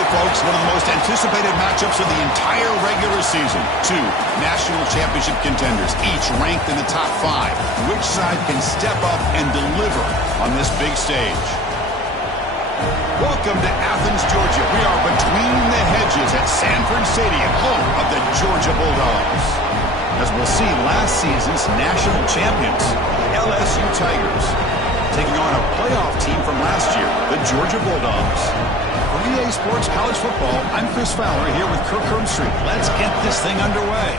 way, folks, one of the most anticipated matchups of the entire regular season. Two national championship contenders, each ranked in the top 5. Which side can step up and deliver on this big stage? Welcome to Athens, Georgia. We are between the hedges at Sanford Stadium, home of the Georgia Bulldogs. As we'll see, last season's national champions, LSU Tigers, taking on a playoff team from last year, the Georgia Bulldogs. For EA Sports College Football, I'm Chris Fowler here with Kirk Herbstreit. Let's get this thing underway.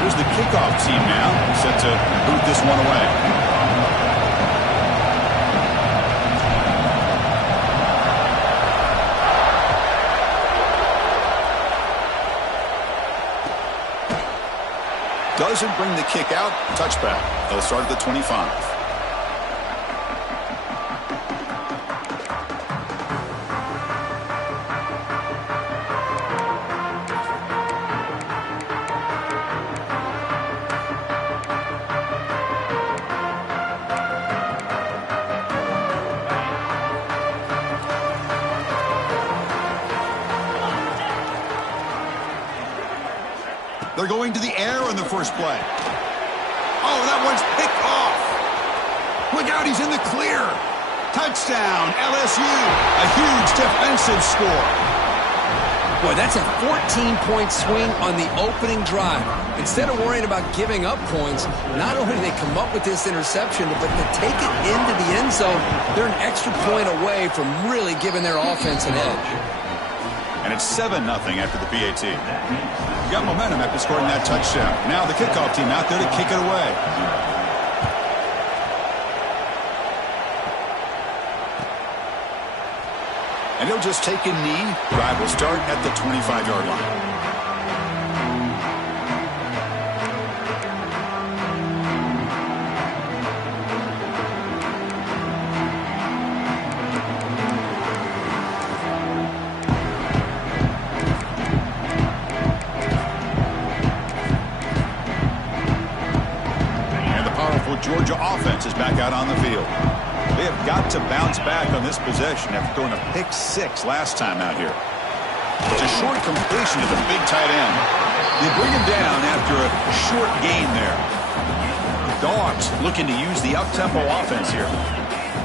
Here's the kickoff team now, set to boot this one away. Doesn't bring the kick out. Touchback. They'll start at the 25. They're going to the air on the first play. Oh, that one's picked off. Look out, he's in the clear. Touchdown, LSU. A huge defensive score. Boy, that's a 14-point swing on the opening drive. Instead of worrying about giving up points, not only do they come up with this interception, but to take it into the end zone, they're an extra point away from really giving their offense an edge. And it's 7-0 after the PAT. You got momentum after scoring that touchdown. Now the kickoff team out there to kick it away. And he'll just take a knee. Drive will start at the 25-yard line. Georgia offense is back out on the field. They have got to bounce back on this possession after throwing a pick 6 last time out here. It's a short completion to the big tight end. They bring him down after a short gain there. The Dogs looking to use the up-tempo offense here.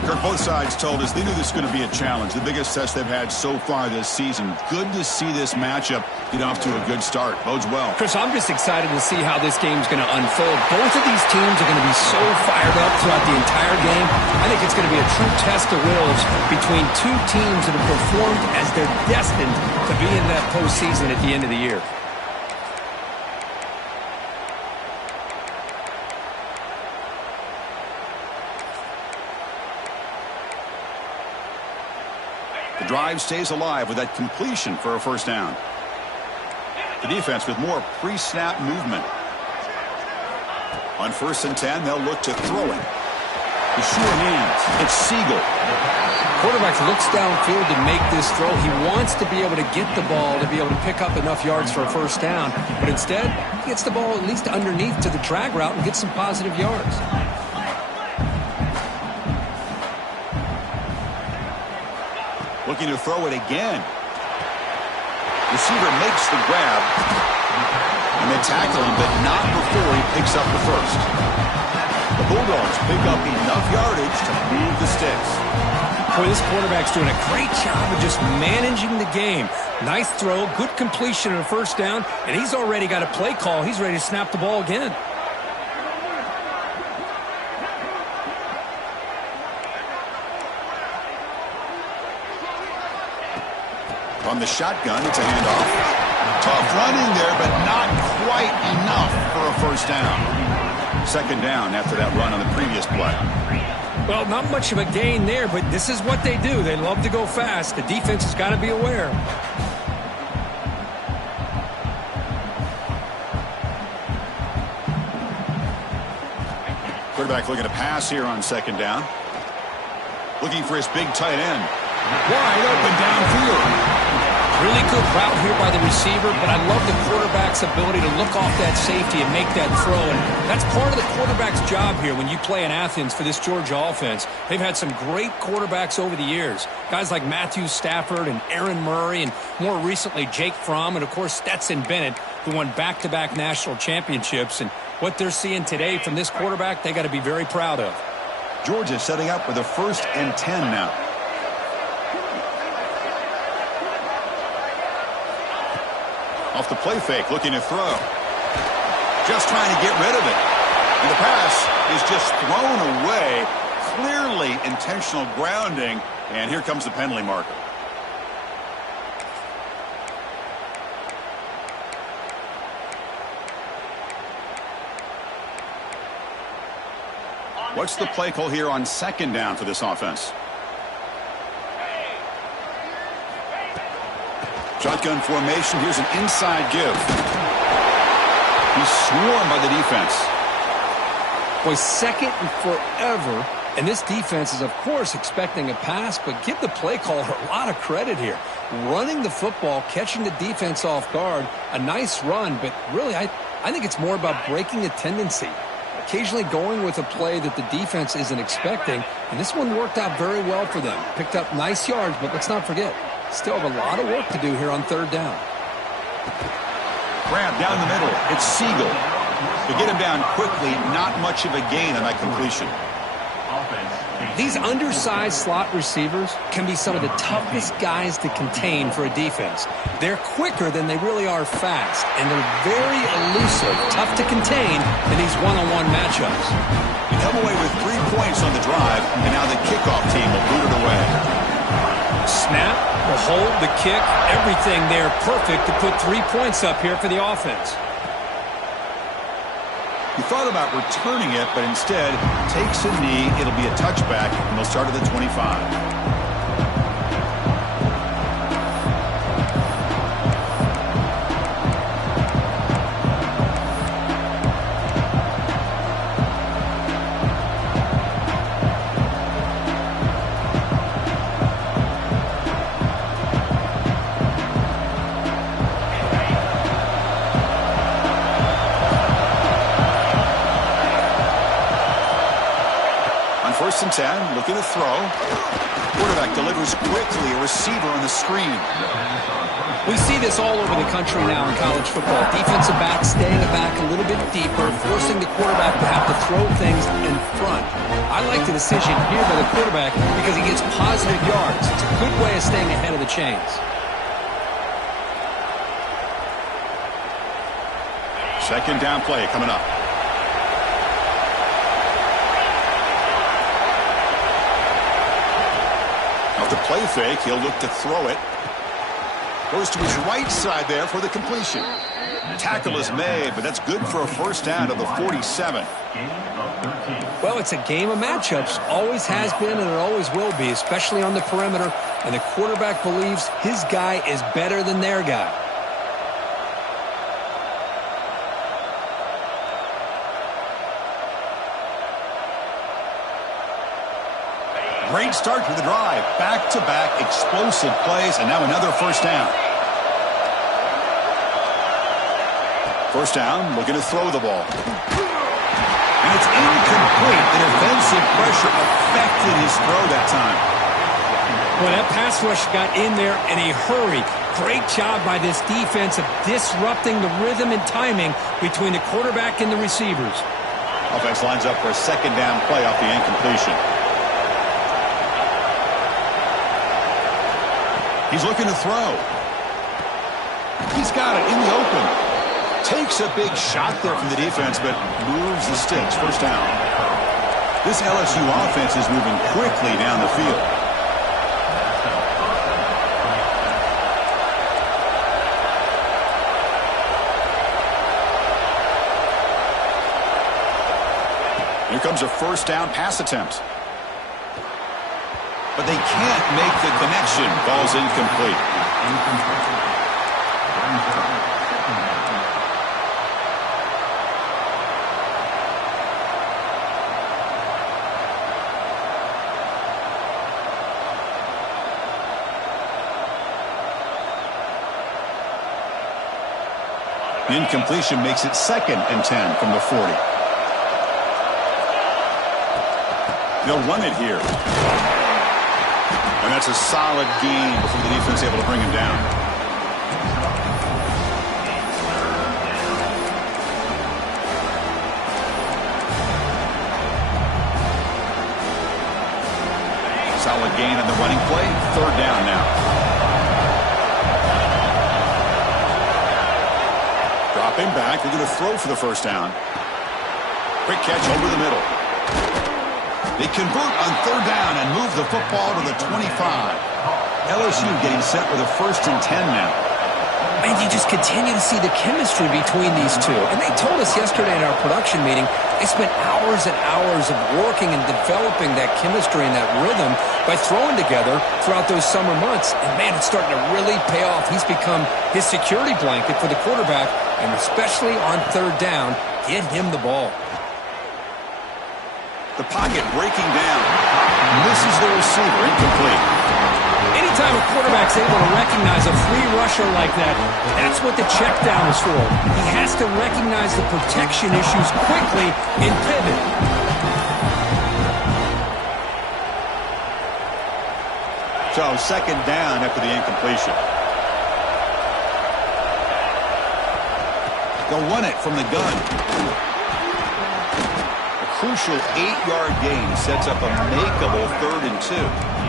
Kirk, both sides told us they knew this was going to be a challenge. The biggest test they've had so far this season. Good to see this matchup get off to a good start. Bodes well. Chris, I'm just excited to see how this game's going to unfold. Both of these teams are going to be so fired up throughout the entire game. I think it's going to be a true test of wills between two teams that have performed as they're destined to be in that postseason at the end of the year. The drive stays alive with that completion for a first down. The defense with more pre-snap movement. On 1st and 10, they'll look to throw it. The sure hands. It's Siegel. Quarterback looks downfield to make this throw. He wants to be able to get the ball to be able to pick up enough yards for a first down. But instead, he gets the ball at least underneath to the drag route and gets some positive yards. Looking to throw it again. Receiver makes the grab. And they tackle him, but not before he picks up the first. The Bulldogs pick up enough yardage to move the sticks. Boy, this quarterback's doing a great job of just managing the game. Nice throw, good completion on a first down, and he's already got a play call. He's ready to snap the ball again. On the shotgun, it's a handoff. Tough running there, but not quite enough for a first down. 2nd down after that run on the previous play. Well, not much of a gain there, but this is what they do. They love to go fast. The defense has got to be aware. Quarterback looking to pass here on 2nd down. Looking for his big tight end. Wide open downfield. Really good route here by the receiver, but I love the quarterback's ability to look off that safety and make that throw. And that's part of the quarterback's job here when you play in Athens for this Georgia offense. They've had some great quarterbacks over the years. Guys like Matthew Stafford and Aaron Murray, and more recently Jake Fromm, and of course Stetson Bennett, who won back-to-back national championships. And what they're seeing today from this quarterback, they got to be very proud of. Georgia setting up with a 1st and 10 now. Off the play fake, looking to throw. Just trying to get rid of it. And the pass is just thrown away. Clearly intentional grounding. And here comes the penalty marker. What's the play call here on 2nd down for this offense? Shotgun formation. Here's an inside give. He's swarmed by the defense. Boy, 2nd and forever. And this defense is, of course, expecting a pass, but give the play caller a lot of credit here. Running the football, catching the defense off guard, a nice run, but really I think it's more about breaking a tendency. Occasionally going with a play that the defense isn't expecting, and this one worked out very well for them. Picked up nice yards, but let's not forget, still have a lot of work to do here on 3rd down. Grab down the middle. It's Siegel. To get him down quickly, not much of a gain on that completion. These undersized slot receivers can be some of the toughest guys to contain for a defense. They're quicker than they really are fast, and they're very elusive, tough to contain in these one-on-one matchups. You come away with 3 points on the drive, and now the kickoff team will boot it away. Snap, the hold, the kick, everything there perfect to put 3 points up here for the offense. He thought about returning it, but instead takes a knee. It'll be a touchback, and they'll start at the 25. First and 10, looking to throw. Quarterback delivers quickly, a receiver on the screen. We see this all over the country now in college football. Defensive backs staying back a little bit deeper, forcing the quarterback to have to throw things in front. I like the decision here by the quarterback because he gets positive yards. It's a good way of staying ahead of the chains. Second down play coming up. Off the play fake, he'll look to throw it. Goes to his right side there for the completion. Tackle is made, but that's good for a first down to the 47. Well, it's a game of matchups. Always has been and it always will be, especially on the perimeter. And the quarterback believes his guy is better than their guy. Great start to the drive. Back-to-back explosive plays, and now another first down. First down, looking to throw the ball. And it's incomplete. The defensive pressure affected his throw that time. Well, that pass rush got in there in a hurry. Great job by this defense of disrupting the rhythm and timing between the quarterback and the receivers. Offense lines up for a second down play off the incompletion. He's looking to throw. He's got it in the open. Takes a big shot there from the defense, but moves the sticks. First down. This LSU offense is moving quickly down the field. Here comes a first down pass attempt. But they can't make the connection. Ball's incomplete. Incompletion makes it 2nd and 10 from the 40. They'll run it here. And that's a solid gain before the defense able to bring him down. Solid gain on the running play. 3rd down now. Dropping back. They're going to throw for the 1st down. Quick catch over the middle. They convert on 3rd down and move the football to the 25. LSU getting set with a 1st and 10 now. And you just continue to see the chemistry between these two. And they told us yesterday in our production meeting, they spent hours and hours of working and developing that chemistry and that rhythm by throwing together throughout those summer months. And, man, it's starting to really pay off. He's become his security blanket for the quarterback, and especially on 3rd down, get him the ball. The pocket breaking down. Misses the receiver. Incomplete. Anytime a quarterback's able to recognize a free rusher like that, that's what the check down is for. He has to recognize the protection issues quickly and pivot. So 2nd down after the incompletion. They'll run it from the gun. Crucial 8-yard gain sets up a makeable 3rd and 2.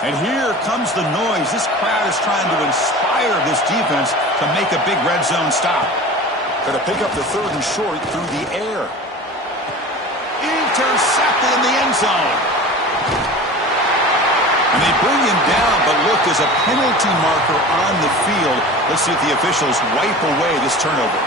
And here comes the noise. This crowd is trying to inspire this defense to make a big red zone stop. Going to pick up the 3rd and short through the air. Intercepted in the end zone. And they bring him down, but look, there's a penalty marker on the field. Let's see if the officials wipe away this turnover.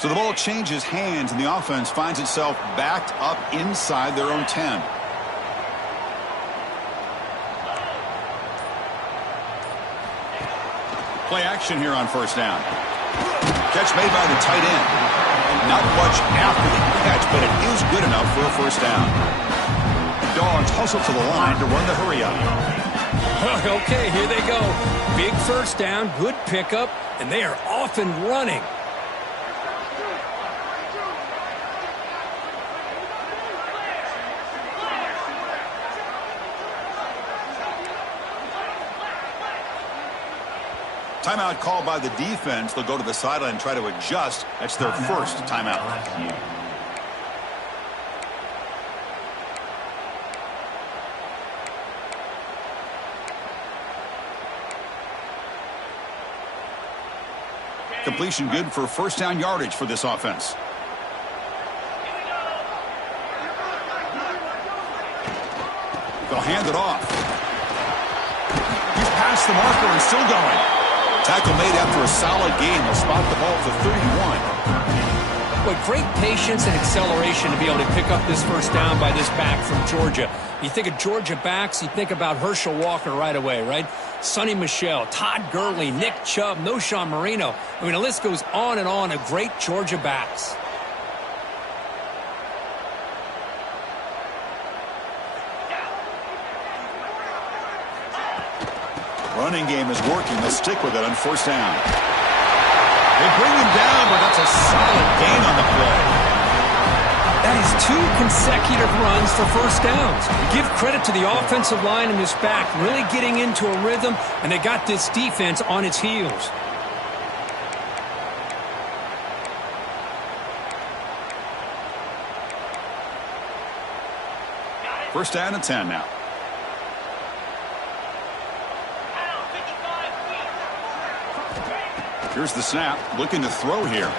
So the ball changes hands, and the offense finds itself backed up inside their own 10. Play action here on 1st down. Catch made by the tight end. Not much after the catch, but it is good enough for a 1st down. Dogs hustle to the line to run the hurry up. Okay, here they go. Big 1st down, good pickup, and they are off and running. Timeout called by the defense. They'll go to the sideline and try to adjust. That's their 1st timeout. Completion good for 1st down yardage for this offense. They'll hand it off. He's past the marker and still going. Tackle made after a solid gain. They'll spot the ball for 31. Boy, great patience and acceleration to be able to pick up this 1st down by this back from Georgia. You think of Georgia backs, you think about Herschel Walker right away, right? Sonny Michel, Todd Gurley, Nick Chubb, Noshawn Marino. I mean, the list goes on and on of great Georgia backs. Running game is working. They'll stick with it on 1st down. They bring him down, but that's a solid gain on the play. That is 2 consecutive runs for 1st downs. Give credit to the offensive line and this back really getting into a rhythm, and they got this defense on its heels. First down and 10 now. Here's the snap, looking to throw here.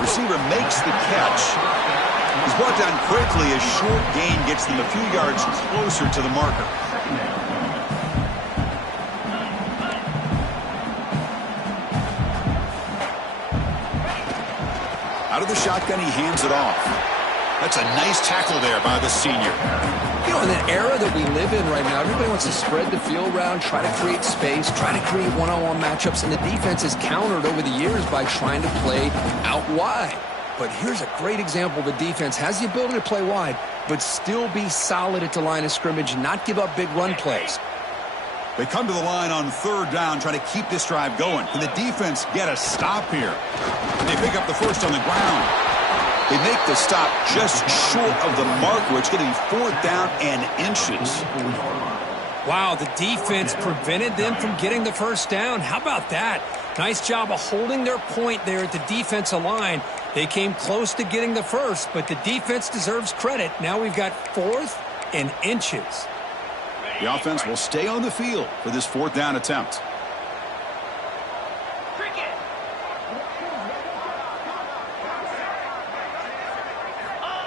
Receiver makes the catch. He's brought down quickly as short gain gets them a few yards closer to the marker. Out of the shotgun, he hands it off. That's a nice tackle there by the senior. You know, in the era that we live in right now, everybody wants to spread the field around, try to create space, try to create one-on-one matchups, and the defense has countered over the years by trying to play out wide. But here's a great example. The defense has the ability to play wide, but still be solid at the line of scrimmage, not give up big run plays. They come to the line on third down, trying to keep this drive going. Can the defense get a stop here? And they pick up the first on the ground. They make the stop just short of the marker. It's going to be fourth down and inches. Wow, the defense prevented them from getting the first down. How about that? Nice job of holding their point there at the defensive line. They came close to getting the first, but the defense deserves credit. Now we've got fourth and inches. The offense will stay on the field for this fourth down attempt.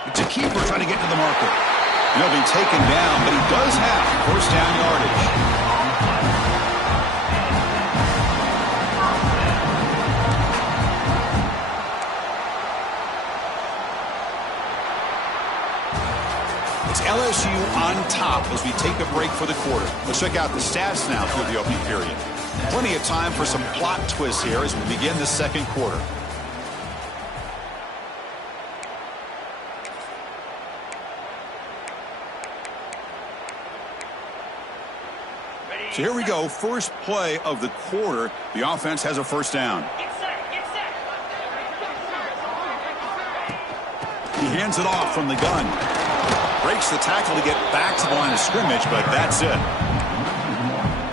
It's a keeper trying to get to the marker. He'll be taken down, but he does have first down yardage. It's LSU on top as we take a break for the quarter. Let's check out the stats now through the opening period. Plenty of time for some plot twists here as we begin the second quarter. So here we go. First play of the quarter. The offense has a first down. He hands it off from the gun. Breaks the tackle to get back to the line of scrimmage, but that's it.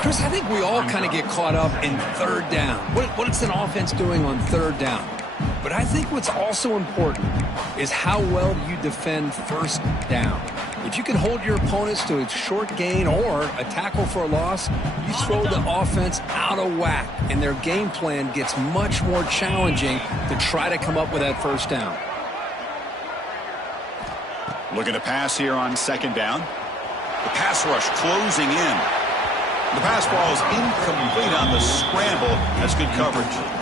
Chris, I think we all kind of get caught up in third down. What is an offense doing on third down? But I think what's also important is how well you defend first down. If you can hold your opponents to a short gain or a tackle for a loss, you throw the offense out of whack, and their game plan gets much more challenging to try to come up with that first down. Looking to pass here on second down. The pass rush closing in. The pass ball is incomplete on the scramble. That's good coverage.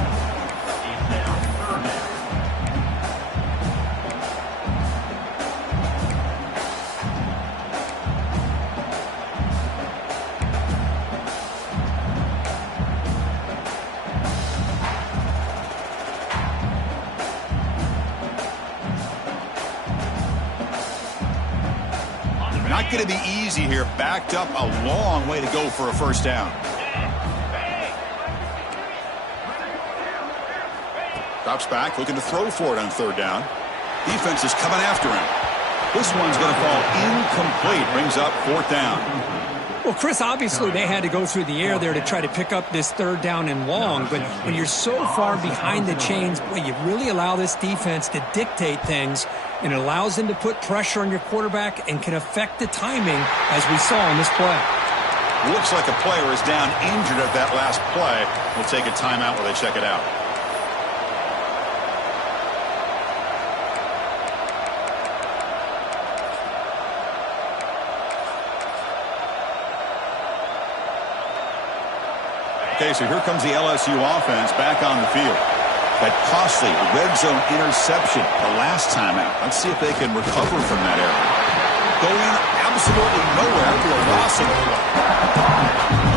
Not going to be easy here. Backed up a long way to go for a first down. Drops back, looking to throw for it on third down. Defense is coming after him. This one's going to fall incomplete. Brings up fourth down. Well, Chris, obviously they had to go through the air there to try to pick up this third down and long. But when you're so far behind the chains, boy, you really allow this defense to dictate things. And it allows them to put pressure on your quarterback and can affect the timing, as we saw in this play. Looks like a player is down injured at that last play. We'll take a timeout while they check it out. Okay, so here comes the LSU offense back on the field. That costly red zone interception the last time out. Let's see if they can recover from that error. Going absolutely nowhere to a loss of the play.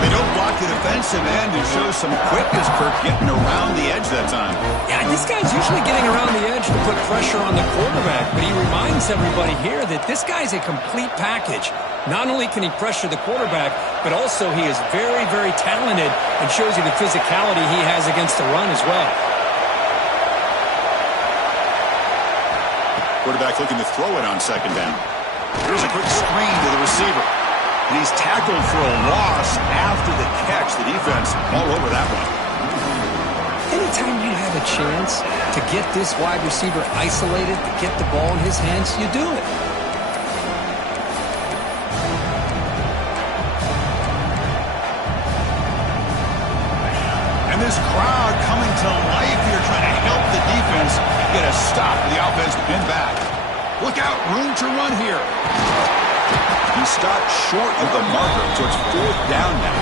They don't block the defensive end and show some quickness, Kirk, getting around the edge that time. Yeah, this guy's usually getting around the edge to put pressure on the quarterback, but he reminds everybody here that this guy's a complete package. Not only can he pressure the quarterback, but also he is very, very talented and shows you the physicality he has against the run as well. Quarterback looking to throw it on second down. Here's a quick screen to the receiver. And he's tackled for a loss after the catch. The defense all over that one. Anytime you have a chance to get this wide receiver isolated, to get the ball in his hands, you do it. And And this crowd coming to life here, trying to help the defense get a stop for the offense to pin back. Look out, room to run here. He stopped short of the marker, so it's 4th down now.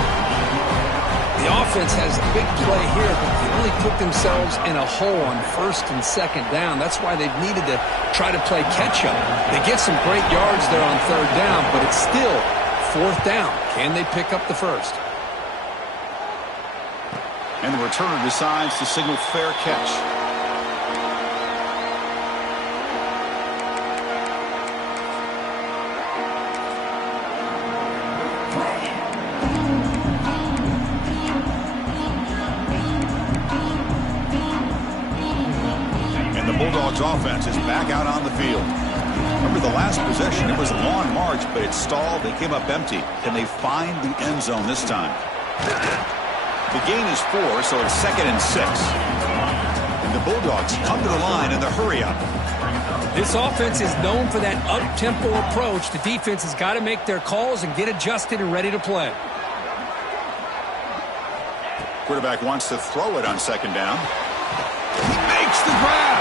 The offense has a big play here, but they only put themselves in a hole on 1st and 2nd down. That's why they've needed to try to play catch-up. They get some great yards there on 3rd down, but it's still 4th down. Can they pick up the 1st? And the returner decides to signal fair catch. And the Bulldogs offense is back out on the field. Remember the last possession, it was a long march, but it stalled. They came up empty. Can they find the end zone this time? The gain is 4, so it's 2nd and 6. And the Bulldogs come to the line in the hurry-up. This offense is known for that up-tempo approach. The defense has got to make their calls and get adjusted and ready to play. Quarterback wants to throw it on 2nd down. He makes the grab.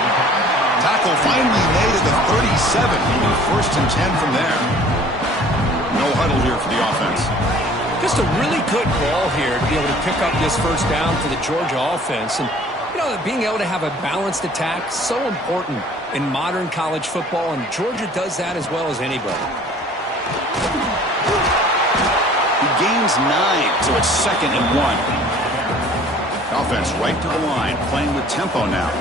Tackle finally made at the 37. 1st and 10 from there. No huddle here for the offense. Just a really good ball here to be able to pick up this 1st down for the Georgia offense. And, you know, being able to have a balanced attack, so important in modern college football, and Georgia does that as well as anybody. He gains 9, so it's 2nd and 1. Offense right to the line, playing with tempo now.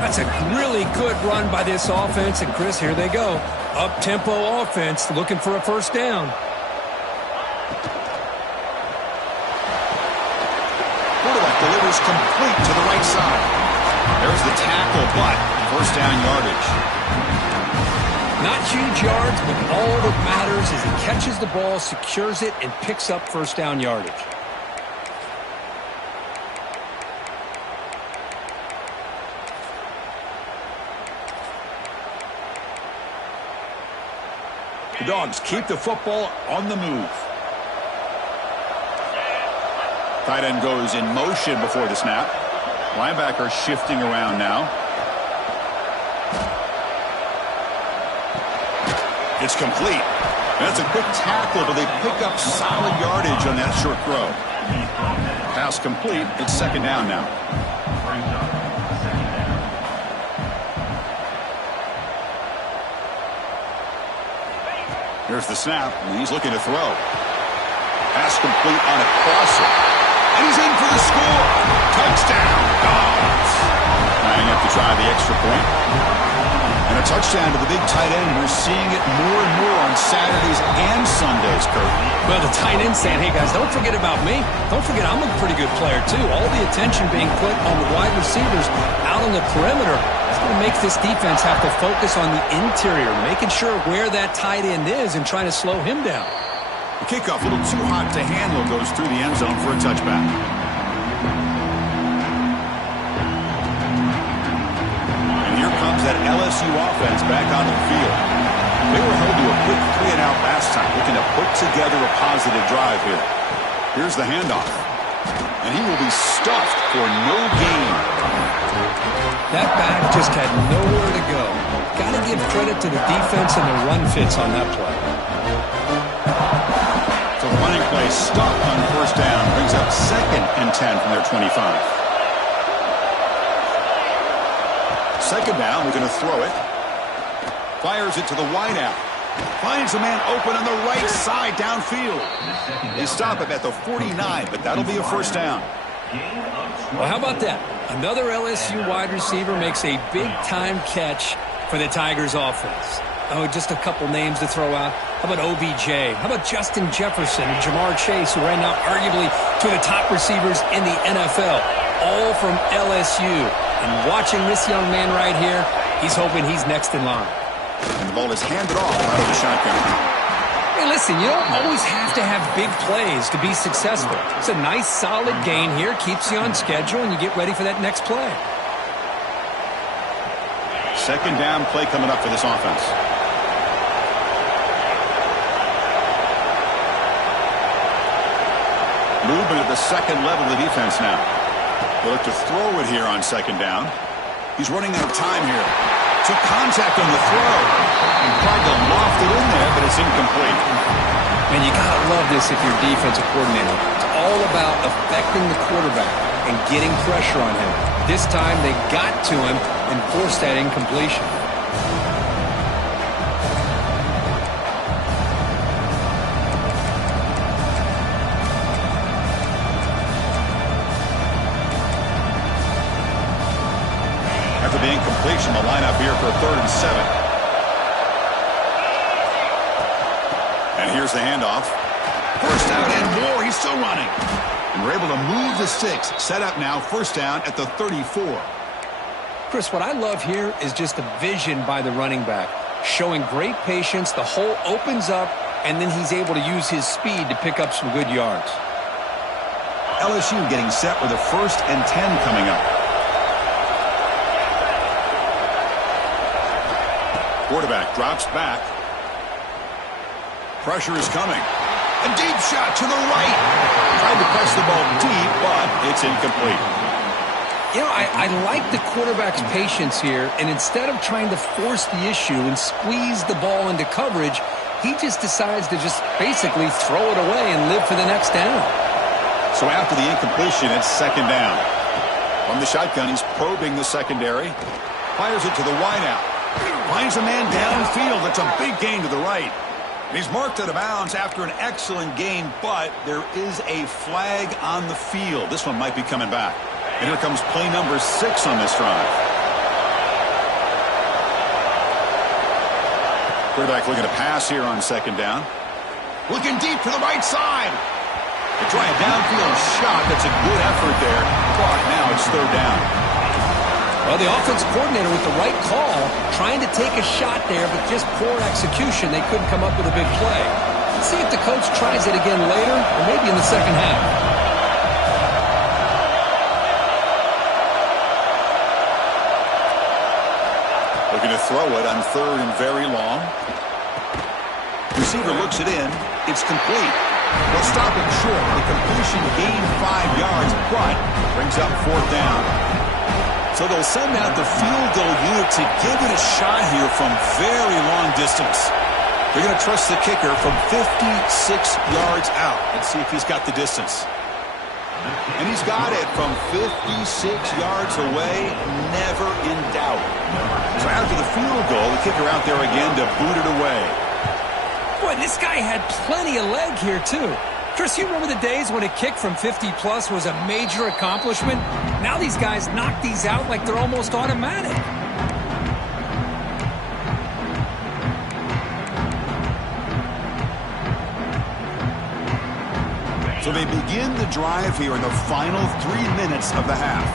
That's a really good run by this offense, and Chris, here they go. Up-tempo offense looking for a 1st down. Delivers complete to the right side. There's the tackle, but 1st down yardage. Not huge yards, but all that matters is he catches the ball, secures it, and picks up 1st down yardage. The Dogs keep the football on the move. Tight end goes in motion before the snap. Linebacker shifting around now. It's complete. That's a quick tackle, but they pick up solid yardage on that short throw. Pass complete. It's 2nd down now. Here's the snap, and he's looking to throw. Pass complete on a crosser. And he's in for the score. Touchdown, Dogs. Trying up to try the extra point. And a touchdown to the big tight end. We're seeing it more and more on Saturdays and Sundays, Kurt. Well, the tight end saying, hey, guys, don't forget about me. Don't forget I'm a pretty good player, too. All the attention being put on the wide receivers out on the perimeter. It's going to make this defense have to focus on the interior, making sure where that tight end is and trying to slow him down. The kickoff, a little too hot to handle, goes through the end zone for a touchback. And here comes that LSU offense back onto the field. They were held to a quick 3-and-out last time, looking to put together a positive drive here. Here's the handoff. And he will be stuffed for no gain. That back just had nowhere to go. Got to give credit to the defense and the run fits on that play. So the running play stopped on 1st down. Brings up 2nd and 10 from their 25. 2nd down, we're going to throw it. Fires it to the wideout. Finds a man open on the right side downfield. They stop him at the 49, but that'll be a 1st down. Well, how about that? Another LSU wide receiver makes a big-time catch for the Tigers offense. Oh, just a couple names to throw out. How about OBJ? How about Justin Jefferson and Jamar Chase, who right now arguably two of the top receivers in the NFL, all from LSU. And watching this young man right here, he's hoping he's next in line. And the ball is handed off out of the shotgun. Hey, listen, you don't always have to have big plays to be successful. It's a nice, solid gain here, keeps you on schedule, and you get ready for that next play. 2nd down play coming up for this offense. Movement at the 2nd level of the defense now. They look to throw it here on second down. He's running out of time here. Took contact on the throw. And tried to loft it in there, but it's incomplete. And you got to love this if you're a defensive coordinator. It's all about affecting the quarterback and getting pressure on him. This time they got to him and forced that incompletion. After the incompletion, the lineup here for 3rd and 7. And here's the handoff. First down and more. He's still running. And we're able to move the sticks. Set up now, first down at the 34. Chris, what I love here is just the vision by the running back. Showing great patience, the hole opens up, and then he's able to use his speed to pick up some good yards. LSU getting set with a 1st and 10 coming up. Quarterback drops back. Pressure is coming. A deep shot to the right. Tried to press the ball deep, but it's incomplete. You know, I like the quarterback's patience here, and instead of trying to force the issue and squeeze the ball into coverage, he just decides to just basically throw it away and live for the next down. So after the incompletion, it's second down. From the shotgun, he's probing the secondary. Fires it to the wideout. Finds a man downfield. That's a big gain to the right. And he's marked out of bounds after an excellent gain, but there is a flag on the field. This one might be coming back. And here comes play number 6 on this drive. Quarterback looking to pass here on second down. Looking deep to the right side. They try a downfield shot. That's a good effort there. But now it's 3rd down. Well, the offensive coordinator with the right call, trying to take a shot there, but just poor execution. They couldn't come up with a big play. Let's see if the coach tries it again later, or maybe in the second half. Looking to throw it on 3rd and very long. Receiver looks it in. It's complete. They'll stop it short. The completion gained 5 yards, but brings up 4th down. So they'll send out the field goal unit to give it a shot here from very long distance. They're going to trust the kicker from 56 yards out. Let's see if he's got the distance. And he's got it from 56 yards away, never in doubt. So after the field goal, the kicker out there again to boot it away. Boy, this guy had plenty of leg here, too. Chris, you remember the days when a kick from 50-plus was a major accomplishment? Now these guys knock these out like they're almost automatic. So they begin the drive here in the final 3 minutes of the half.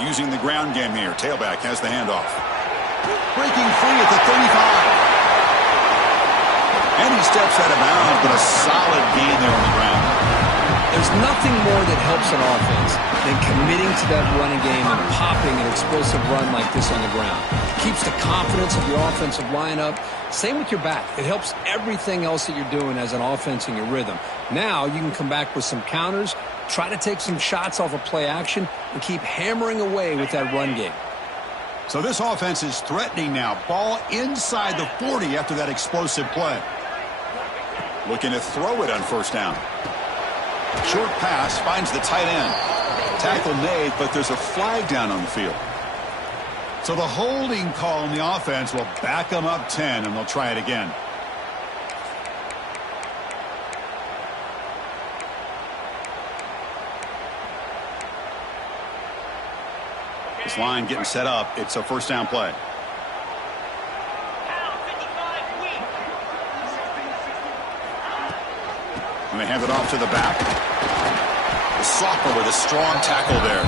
Using the ground game here. Tailback has the handoff. Breaking free at the 35. And he steps out of bounds, but a solid gain there on the ground. There's nothing more that helps an offense than committing to that running game and popping an explosive run like this on the ground. Keeps the confidence of your offensive lineup. Same with your back. It helps everything else that you're doing as an offense in your rhythm. Now you can come back with some counters, try to take some shots off of play action, and keep hammering away with that run game. So this offense is threatening now. Ball inside the 40 after that explosive play. Looking to throw it on first down. Short pass finds the tight end. Tackle made, but there's a flag down on the field. So the holding call on the offense will back them up 10, and they'll try it again. This line getting set up. It's a first down play. And they hand it off to the back. The sophomore with a strong tackle there.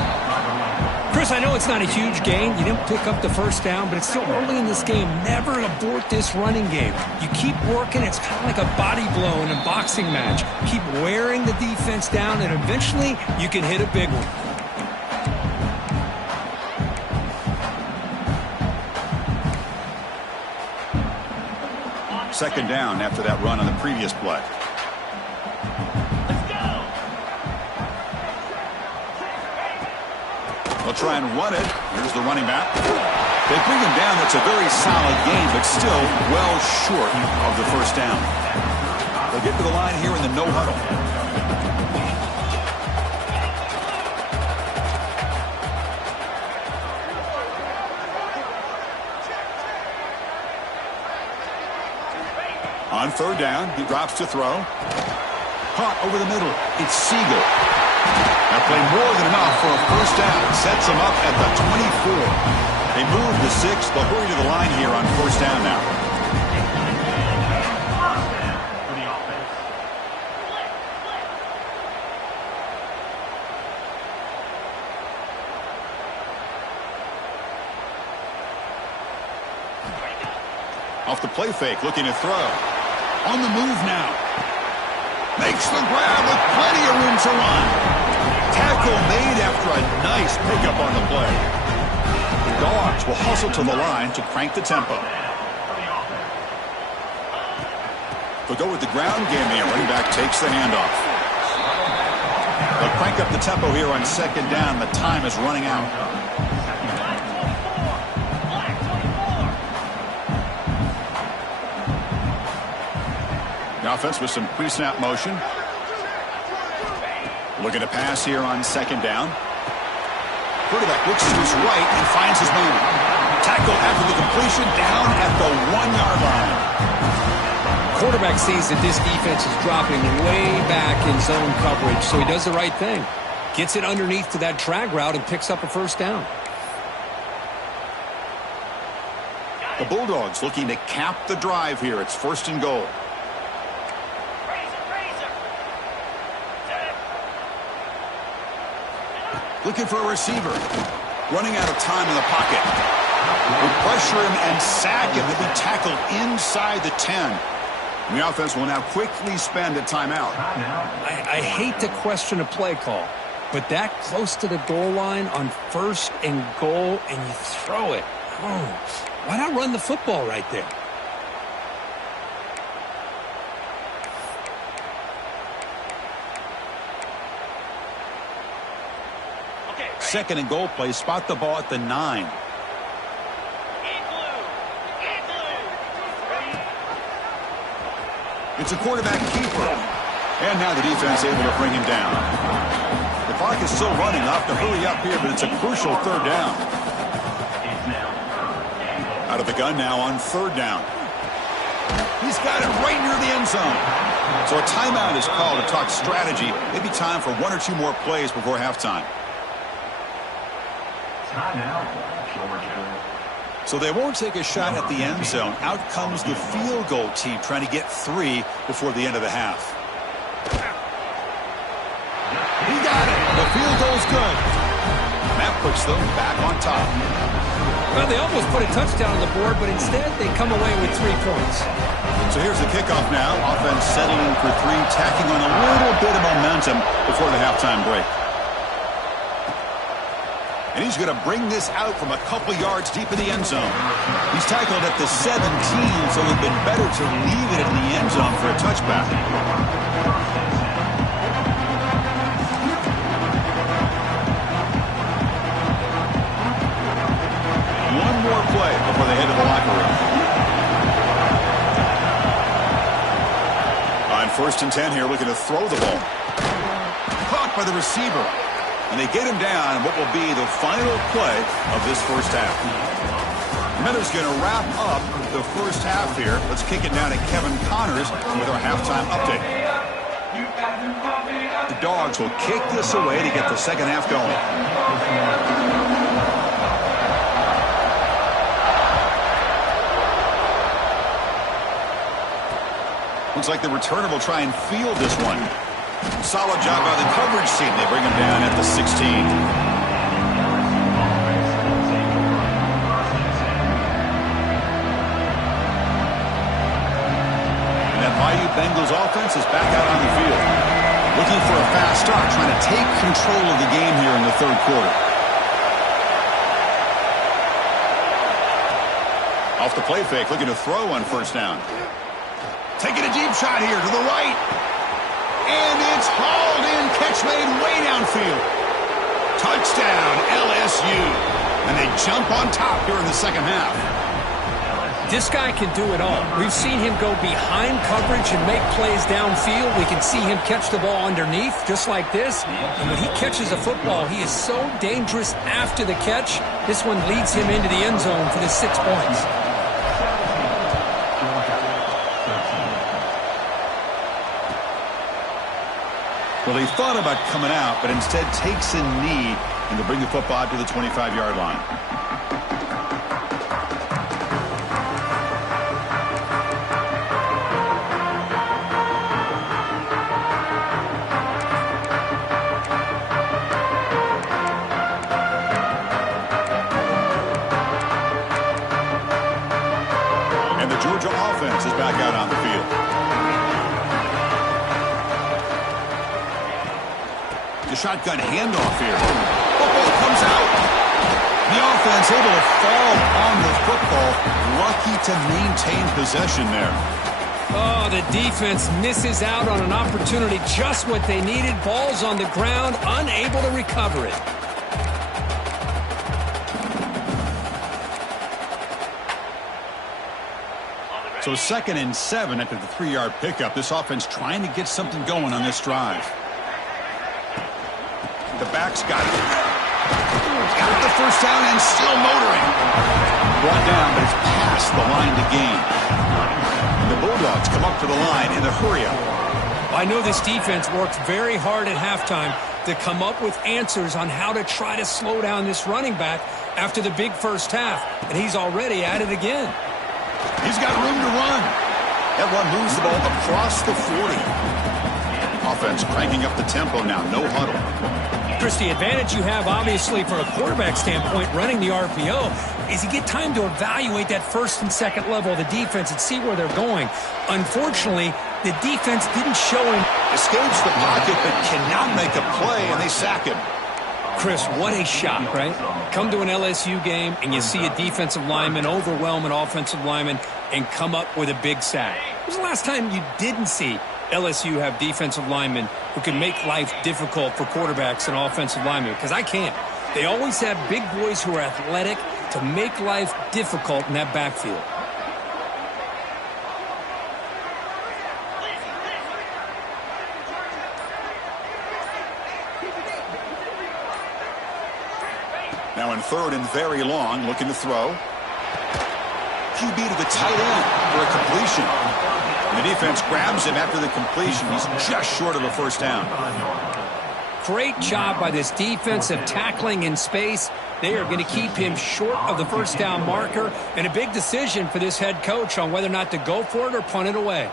Chris, I know it's not a huge gain. You didn't pick up the first down, but it's still early in this game. Never abort this running game. You keep working. It's kind of like a body blow in a boxing match. Keep wearing the defense down, and eventually you can hit a big one. second down after that run on the previous play. They'll try and run it. Here's the running back. They bring him down. That's a very solid gain, but still well short of the first down. They'll get to the line here in the no huddle. On third down, he drops to throw. Caught over the middle. It's Siegel. That play more than enough for a first down. Sets him up at the 24. They move the 6. They'll hurry to the line here on first down now. Off the play fake, looking to throw. On the move now. Makes the grab with plenty of room to run. Tackle made after a nice pickup on the play. The Dogs will hustle to the line to crank the tempo. They'll go with the ground game here. Running back takes the handoff. They'll crank up the tempo here on second down. The time is running out. The offense with some pre-snap motion. Looking to pass here on second down. Quarterback looks to his right and finds his man. Tackle after the completion down at the 1-yard line. Quarterback sees that this defense is dropping way back in zone coverage, so he does the right thing. Gets it underneath to that drag route and picks up a first down. The Bulldogs looking to cap the drive here. It's first and goal. Looking for a receiver. Running out of time in the pocket. They pressure him and sack him. He'll be tackled inside the 10. And the offense will now quickly spend a timeout. I hate to question a play call, but that close to the goal line on first and goal, and you throw it. Oh, why not run the football right there? Second and goal play. Spot the ball at the 9. It's a quarterback keeper. And now the defense able to bring him down. The clock is still running. They'll have to hurry up here, but it's a crucial third down. Out of the gun now on third down. He's got it right near the end zone. So a timeout is called to talk strategy. Maybe time for 1 or 2 more plays before halftime. So they won't take a shot at the end zone. Out comes the field goal team trying to get 3 before the end of the half. He got it. The field goal's good. That puts them back on top. Well, they almost put a touchdown on the board, but instead they come away with 3 points. So here's the kickoff now. Offense setting in for 3, tacking on a little bit of momentum before the halftime break. And he's going to bring this out from a couple yards deep in the end zone. He's tackled at the 17, so it would have been better to leave it in the end zone for a touchback. One more play before they head to the locker room. On first and 10 here, looking to throw the ball. Caught by the receiver. And they get him down in what will be the final play of this first half. Miller's going to wrap up the first half here. Let's kick it down to Kevin Connors with our halftime update. The Dogs will kick this away to get the second half going. Looks like the returner will try and field this one. Solid job by the coverage team. They bring him down at the 16. And that Bayou Bengals offense is back out on the field. Looking for a fast start, trying to take control of the game here in the third quarter. Off the play fake, looking to throw on first down. Taking a deep shot here to the right. And it's hauled in. Catch made way downfield. Touchdown, LSU. And they jump on top here in the second half. This guy can do it all. We've seen him go behind coverage and make plays downfield. We can see him catch the ball underneath just like this. And when he catches a football, he is so dangerous after the catch. This one leads him into the end zone for the 6 points. Well, he thought about coming out, but instead takes a knee and to bring the football out to the 25-yard line. And the Georgia offense is back out on the field. The shotgun handoff here. Football comes out. The offense able to fall on the football. Lucky to maintain possession there. Oh, the defense misses out on an opportunity. Just what they needed. Ball's on the ground, unable to recover it. So 2nd and 7 after the 3-yard pickup. This offense trying to get something going on this drive. The back's got it. Got the first down and still motoring. Brought down, but it's past the line to gain. The Bulldogs come up to the line in a hurry-up. I know this defense worked very hard at halftime to come up with answers on how to try to slow down this running back after the big first half, and he's already at it again. He's got room to run. That one moves the ball across the 40. Offense cranking up the tempo now, no huddle. Chris, the advantage you have, obviously, from a quarterback standpoint, running the RPO, is you get time to evaluate that first and second level of the defense and see where they're going. Unfortunately, the defense didn't show him. Escapes the pocket, but cannot make a play, and they sack him. Chris, what a shot, right? Come to an LSU game, and you see a defensive lineman overwhelm an offensive lineman and come up with a big sack. When was the last time you didn't see LSU have defensive linemen who can make life difficult for quarterbacks and offensive linemen? Because I can't. They always have big boys who are athletic to make life difficult in that backfield. Now in 3rd and very long, looking to throw. QB to the tight end for a completion. And the defense grabs him after the completion. He's just short of a first down. Great job by this defense of tackling in space. They are going to keep him short of the first down marker, and a big decision for this head coach on whether or not to go for it or punt it away.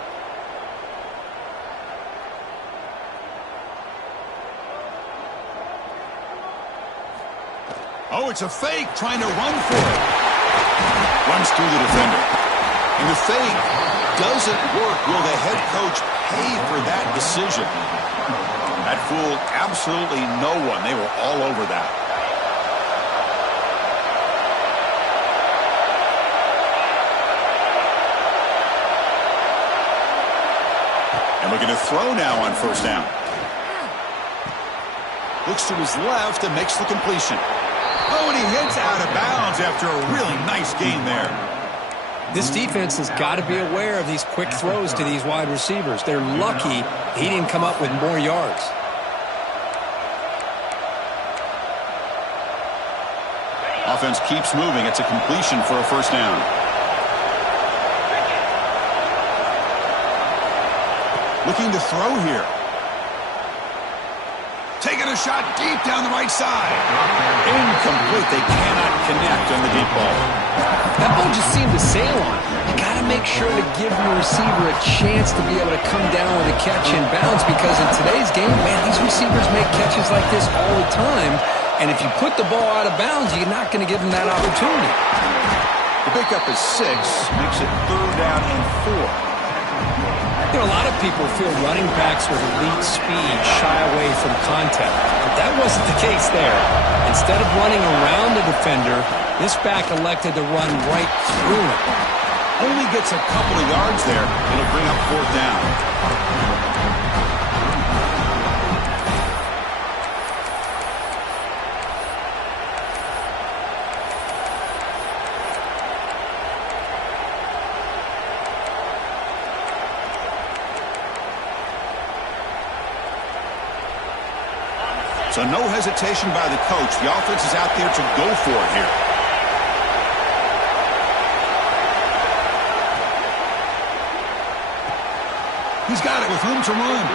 Oh, it's a fake, trying to run for it. Runs through the defender. And the fake doesn't work. Will the head coach pay for that decision? That fooled absolutely no one. They were all over that. And looking to throw now on first down. Looks to his left and makes the completion. Oh, and he hits out of bounds after a really nice gain there. This defense has got to be aware of these quick throws to these wide receivers. They're lucky he didn't come up with more yards. Offense keeps moving. It's a completion for a first down. Looking to throw here. Taking a shot deep down the right side. Incomplete. They cannot connect on the deep ball. That ball just seemed to sail on. You got to make sure to give your receiver a chance to be able to come down with a catch and bounce, because in today's game, man, these receivers make catches like this all the time. And if you put the ball out of bounds, you're not going to give them that opportunity. The pickup is 6. Makes it 3rd down and 4. You know, a lot of people feel running backs with elite speed shy away from contact. But that wasn't the case there. Instead of running around the defender, this back elected to run right through him. only gets a couple of yards there. It'll bring up 4th down. So no hesitation by the coach. The offense is out there to go for it here. He's got it with room to run.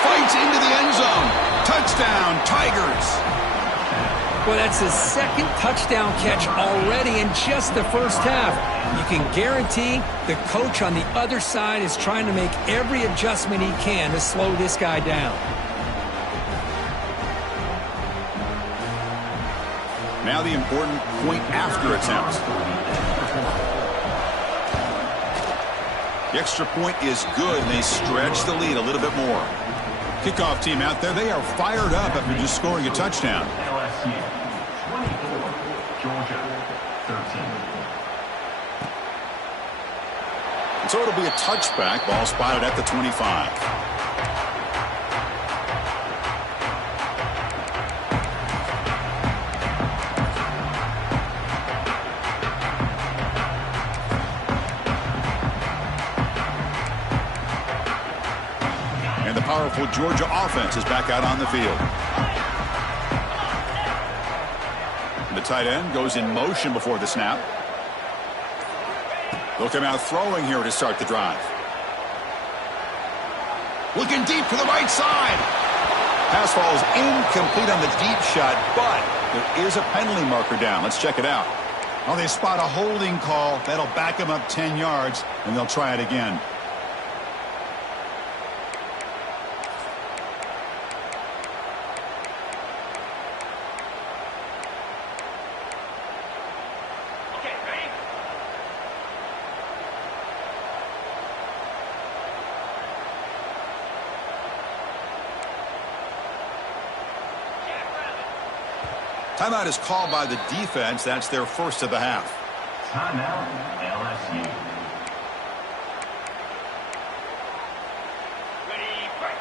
Fights into the end zone. Touchdown, Tigers. Well, that's his 2nd touchdown catch already in just the first half. You can guarantee the coach on the other side is trying to make every adjustment he can to slow this guy down. Now the important point after attempt. The extra point is good, and they stretch the lead a little bit more. Kickoff team out there, they are fired up after just scoring a touchdown. LSU 24, Georgia 13. So it'll be a touchback. Ball spotted at the 25. Powerful Georgia offense is back out on the field. The tight end goes in motion before the snap. They'll come out throwing here to start the drive. Looking deep to the right side. Pass falls incomplete on the deep shot, but there is a penalty marker down. Let's check it out. Oh, they spot a holding call. That'll back them up 10 yards, and they'll try it again. Timeout is called by the defense. That's their first of the half. Timeout, LSU. Ready, break.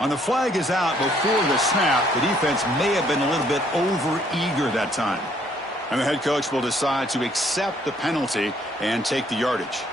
On the flag is out before the snap. The defense may have been a little bit over-eager that time. And the head coach will decide to accept the penalty and take the yardage.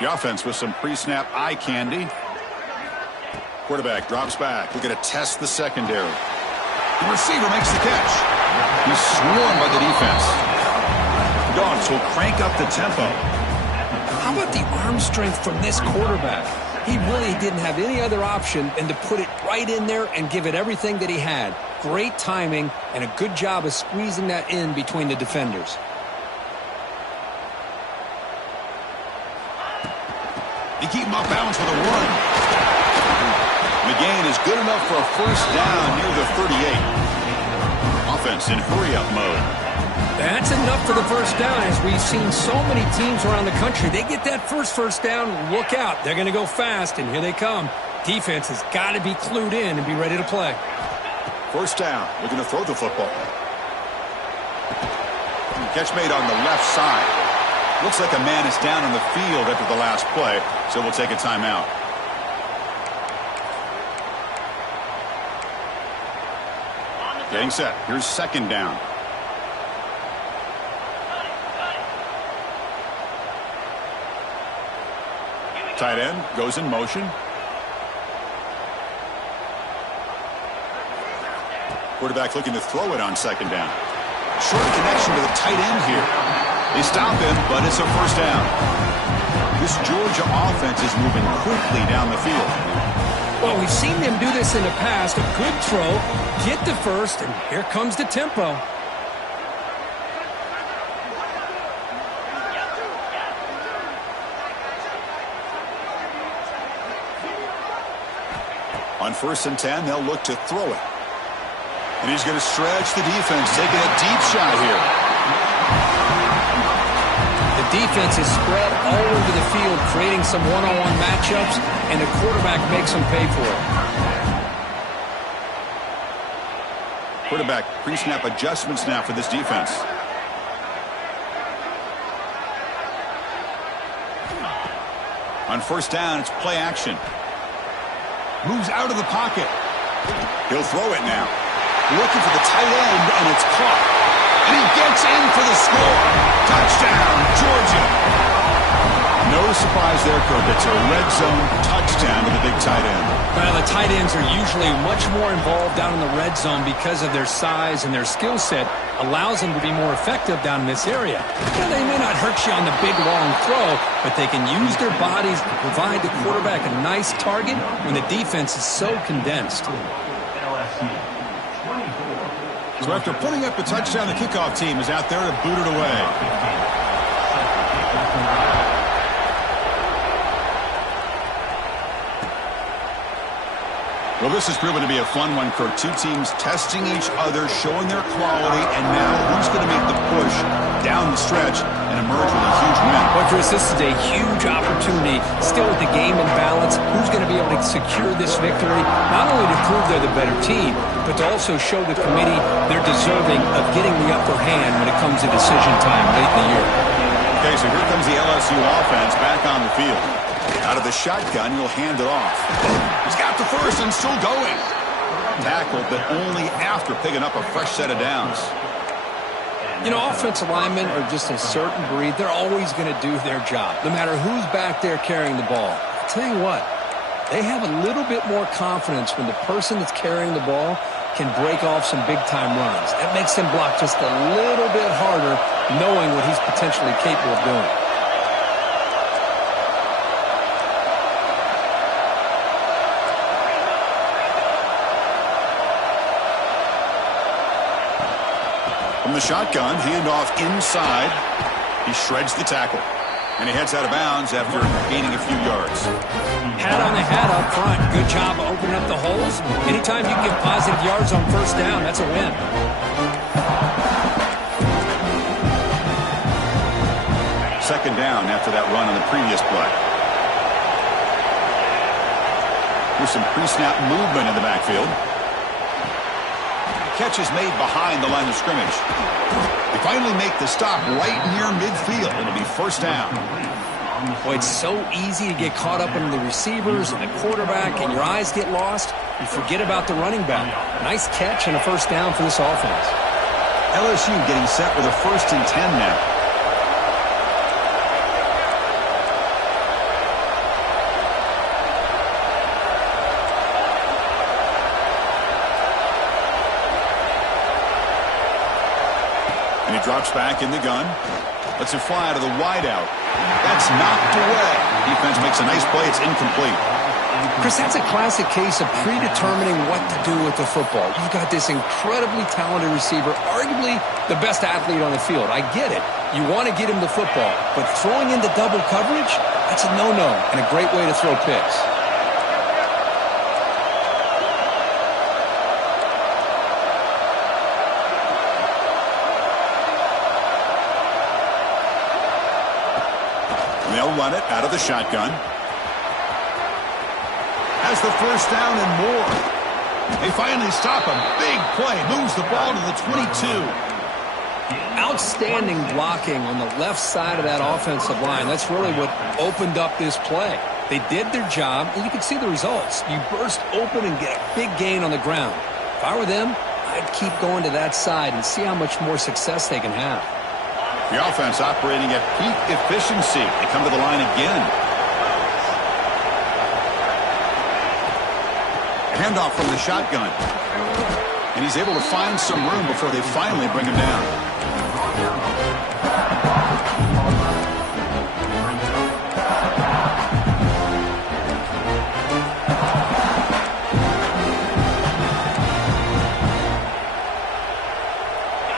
The offense with some pre-snap eye candy. Quarterback drops back. We're going to test the secondary. The receiver makes the catch. He's swarmed by the defense. The Dogs will crank up the tempo. How about the arm strength from this quarterback? He really didn't have any other option than to put it right in there and give it everything that he had. Great timing and a good job of squeezing that in between the defenders. They keep him off balance with a run. The gain is good enough for a first down near the 38. Offense in hurry-up mode. That's enough for the first down. As we've seen so many teams around the country, they get that first down, look out. They're going to go fast, and here they come. Defense has got to be clued in and be ready to play. First down. Looking to throw the football. Catch made on the left side. Looks like a man is down on the field after the last play, so we'll take a timeout. Getting set. Here's second down. Tight end goes in motion. Quarterback looking to throw it on second down. Short connection to the tight end here. They stop him, but it's a first down. This Georgia offense is moving quickly down the field. Well, we've seen them do this in the past. A good throw, get to first, and here comes the tempo. On 1st and 10, they'll look to throw it. And he's going to stretch the defense, taking a deep shot here. The defense is spread all over the field, creating some one-on-one matchups, and the quarterback makes them pay for it. Quarterback pre-snap adjustments now for this defense. On 1st down, it's play action. Moves out of the pocket. He'll throw it now. Looking for the tight end, and it's caught. And he gets in for the score. Touchdown, Georgia. No surprise there, Kirk. It's a red zone touchdown to the big tight end. Well, the tight ends are usually much more involved down in the red zone because of their size and their skill set allows them to be more effective down in this area. Now, they may not hurt you on the big, long throw, but they can use their bodies to provide the quarterback a nice target when the defense is so condensed. LSU 24. So after putting up a touchdown, the kickoff team is out there to boot it away. Well, this has proven to be a fun one, Kirk. Two teams testing each other, showing their quality, and now who's going to make the push down the stretch and emerge with a huge win? Well, Chris, this is a huge opportunity. Still with the game in balance, who's going to be able to secure this victory, not only to prove they're the better team, but to also show the committee they're deserving of getting the upper hand when it comes to decision time late in the year. Okay, so here comes the LSU offense back on the field. Out of the shotgun, he'll hand it off. He's got the first and still going. Tackled, but only after picking up a fresh set of downs. You know, offensive linemen are just a certain breed. They're always going to do their job, no matter who's back there carrying the ball. I'll tell you what, they have a little bit more confidence when the person that's carrying the ball can break off some big-time runs. That makes them block just a little bit harder, knowing what he's potentially capable of doing. From the shotgun, handoff inside. He shreds the tackle. And he heads out of bounds after gaining a few yards. Hat on the hat up front. Good job of opening up the holes. Anytime you get positive yards on 1st down, that's a win. Second down after that run on the previous play. With some pre-snap movement in the backfield. Catch is made behind the line of scrimmage. They finally make the stop right near midfield. It'll be 1st down. Boy, it's so easy to get caught up in the receivers and the quarterback, and your eyes get lost. You forget about the running back. Nice catch and a 1st down for this offense. LSU getting set with a 1st and 10 now. And he drops back in the gun. Lets it fly out of the wideout. That's knocked away. Defense makes a nice play. It's incomplete. Chris, that's a classic case of predetermining what to do with the football. You've got this incredibly talented receiver, arguably the best athlete on the field. I get it. You want to get him the football, but throwing into double coverage, that's a no-no and a great way to throw picks. They'll run it out of the shotgun. Has the 1st down and more. They finally stop a big play. Moves the ball to the 22. Outstanding blocking on the left side of that offensive line. That's really what opened up this play. They did their job, and you can see the results. You burst open and get a big gain on the ground. If I were them, I'd keep going to that side and see how much more success they can have. The offense operating at peak efficiency. They come to the line again. A handoff from the shotgun. And he's able to find some room before they finally bring him down.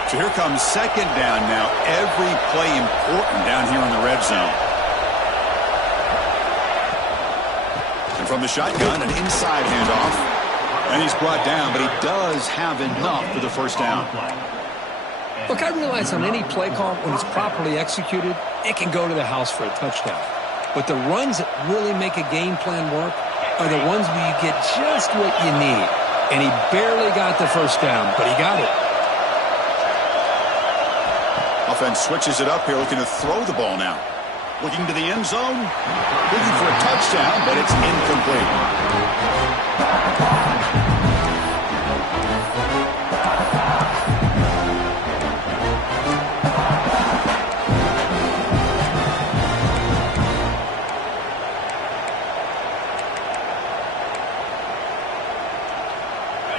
So here comes second down now. Every play important down here in the red zone. And from the shotgun, an inside handoff. And he's brought down, but he does have enough for the first down. Look, I realize on any play call, when it's properly executed, it can go to the house for a touchdown. But the runs that really make a game plan work are the ones where you get just what you need. And he barely got the first down, but he got it. Offense switches it up here, looking to throw the ball now. Looking to the end zone. Looking for a touchdown, but it's incomplete.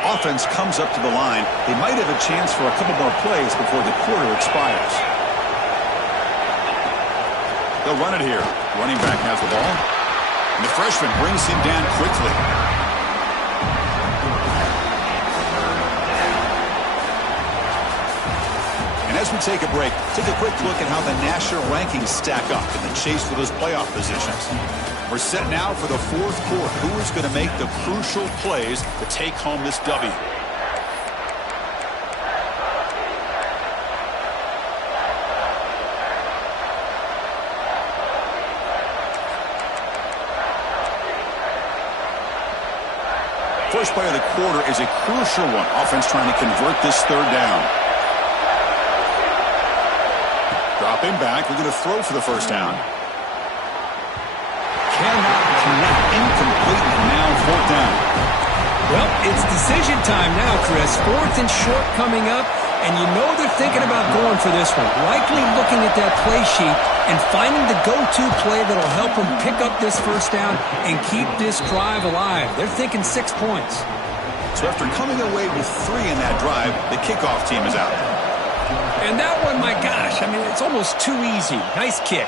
Offense comes up to the line. They might have a chance for a couple more plays before the quarter expires. They'll run it here. Running back has the ball. And the freshman brings him down quickly. And as we take a break, take a quick look at how the national rankings stack up in the chase for those playoff positions. We're set now for the fourth quarter. Who is going to make the crucial plays to take home this W? First play of the quarter is a crucial one. Offense trying to convert this third down. Dropping back. We're going to throw for the first down. Cannot connect, incomplete, and now fourth down. Well, it's decision time now, Chris. Fourth and short coming up, and you know they're thinking about going for this one. Likely looking at that play sheet and finding the go-to play that'll help them pick up this first down and keep this drive alive. They're thinking 6 points. So after coming away with 3 in that drive, the kickoff team is out. And that one, my gosh, I mean, it's almost too easy. Nice kick.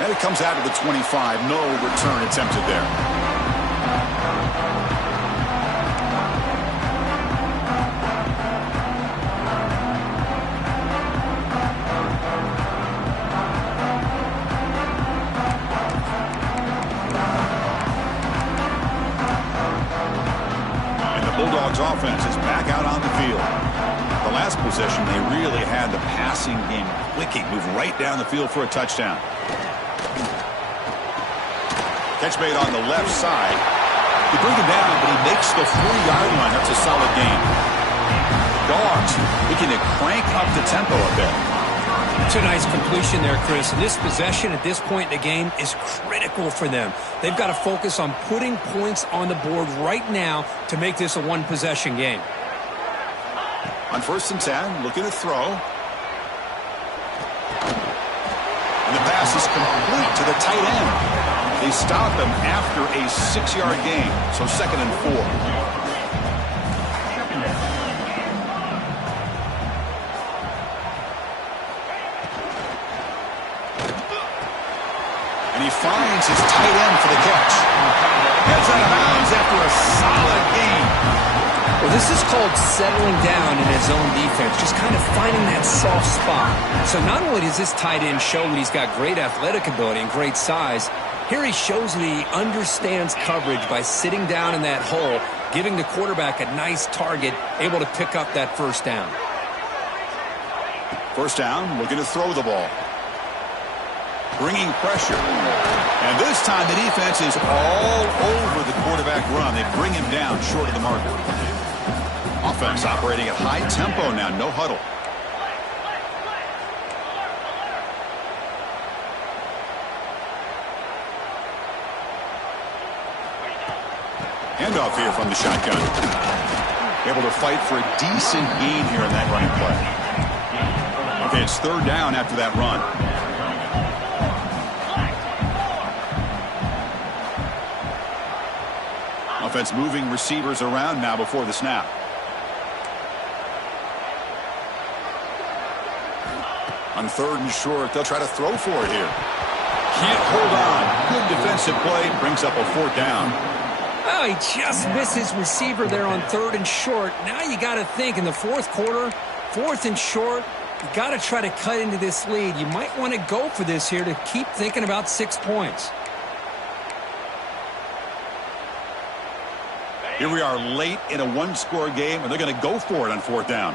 And it comes out of the 25. No return attempted there. And the Bulldogs offense is back out on the field. The last possession, they really had the passing game clicking. Move right down the field for a touchdown. Catch made on the left side. They bring him down, but he makes the 4-yard line. That's a solid gain. Dogs looking to crank up the tempo a bit. It's a nice completion there, Chris. And this possession at this point in the game is critical for them. They've got to focus on putting points on the board right now to make this a one-possession game. On 1st and 10, looking to throw. And the pass is complete to the tight end. They stop him after a 6-yard gain, so 2nd and 4. And he finds his tight end for the catch. Gets out of bounds after a solid gain. Well, this is called settling down in his own defense, just kind of finding that soft spot. So not only does this tight end show that he's got great athletic ability and great size, here he shows that he understands coverage by sitting down in that hole, giving the quarterback a nice target, able to pick up that first down. First down, looking to throw the ball. Bringing pressure. And this time the defense is all over the quarterback run. They bring him down short of the marker. Offense operating at high tempo now, no huddle. Handoff here from the shotgun. Able to fight for a decent gain here in that running play. Okay, it's 3rd down after that run. Offense moving receivers around now before the snap. On 3rd and short, they'll try to throw for it here. Can't hold on. Good defensive play. Brings up a 4th down. Oh, he just missed his receiver there on 3rd and short. Now you got to think in the 4th quarter, 4th and short, you got to try to cut into this lead. You might want to go for this here to keep thinking about 6 points. Here we are late in a one-score game, and they're going to go for it on 4th down.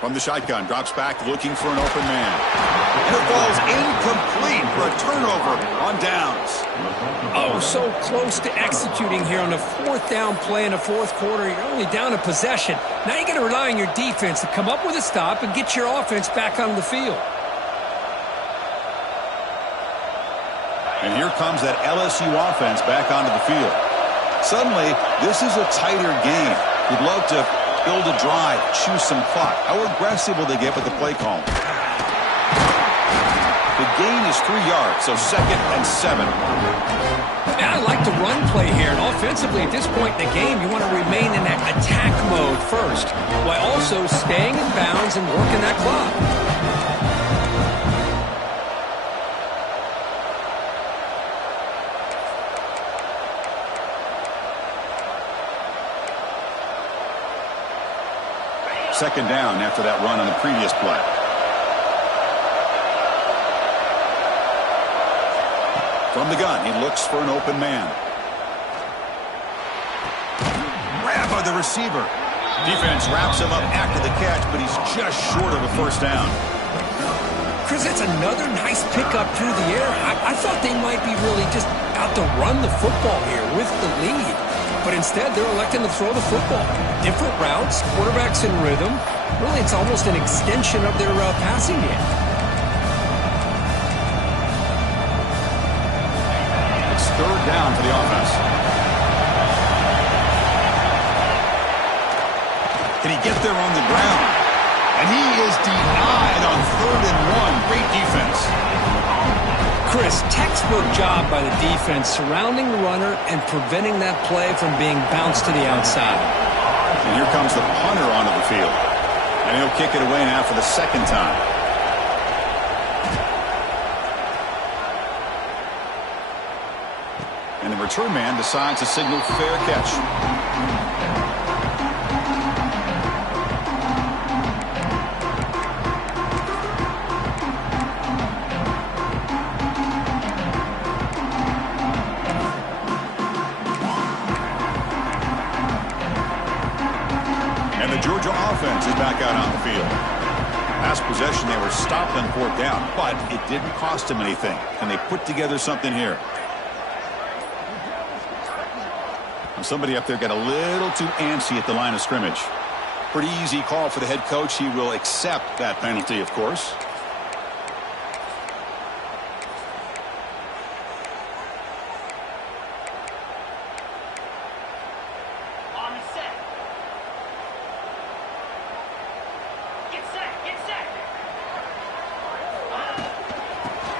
From the shotgun, drops back looking for an open man. And it falls incomplete for a turnover on downs. Oh, so close to executing here on the 4th down play in the 4th quarter. You're only down a possession. Now you got to rely on your defense to come up with a stop and get your offense back on the field. And here comes that LSU offense back onto the field. Suddenly, this is a tighter game. You'd love to build a drive, choose some clock. How aggressive will they get with the play call? The gain is 3 yards, so 2nd and 7. I like the run play here, and offensively at this point in the game, you want to remain in that attack mode first, while also staying in bounds and working that clock. Second down after that run on the previous play. From the gun, he looks for an open man. Grab by the receiver. Defense wraps him up after the catch, but he's just short of a 1st down. Chris, that's another nice pickup through the air. I thought they might be really just out to run the football here with the lead. But instead, they're electing to throw the football. Different routes, quarterbacks in rhythm. Really, it's almost an extension of their passing game. It's 3rd down for the offense. Can he get there on the ground? And he is denied on 3rd and 1. Great defense. Chris, textbook job by the defense surrounding the runner and preventing that play from being bounced to the outside. And here comes the punter onto the field. And he'll kick it away now for the 2nd time. And the return man decides to signal fair catch. Offense is back out on the field. Last possession, they were stopped on 4th down, but it didn't cost them anything. Can they put together something here? And somebody up there got a little too antsy at the line of scrimmage. Pretty easy call for the head coach. He will accept that penalty, of course.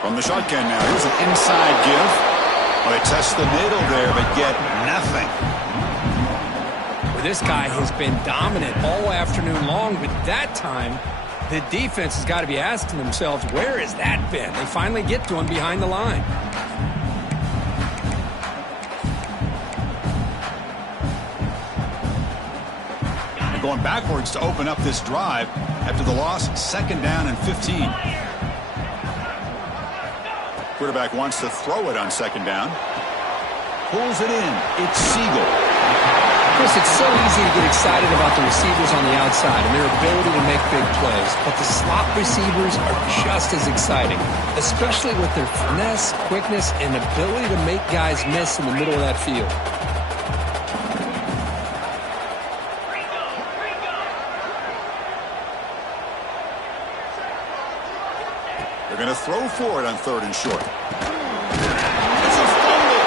From the shotgun now, here's an inside give. Well, they test the middle there, but get nothing. Well, this guy has been dominant all afternoon long, but that time, the defense has got to be asking themselves, where has that been? They finally get to him behind the line. They're going backwards to open up this drive after the loss, 2nd down and 15. Quarterback wants to throw it on 2nd down. Pulls it in. It's Siegel. Chris, it's so easy to get excited about the receivers on the outside and their ability to make big plays. But the slot receivers are just as exciting, especially with their finesse, quickness, and ability to make guys miss in the middle of that field. They're going to throw for it on 3rd and short. It's a fumble.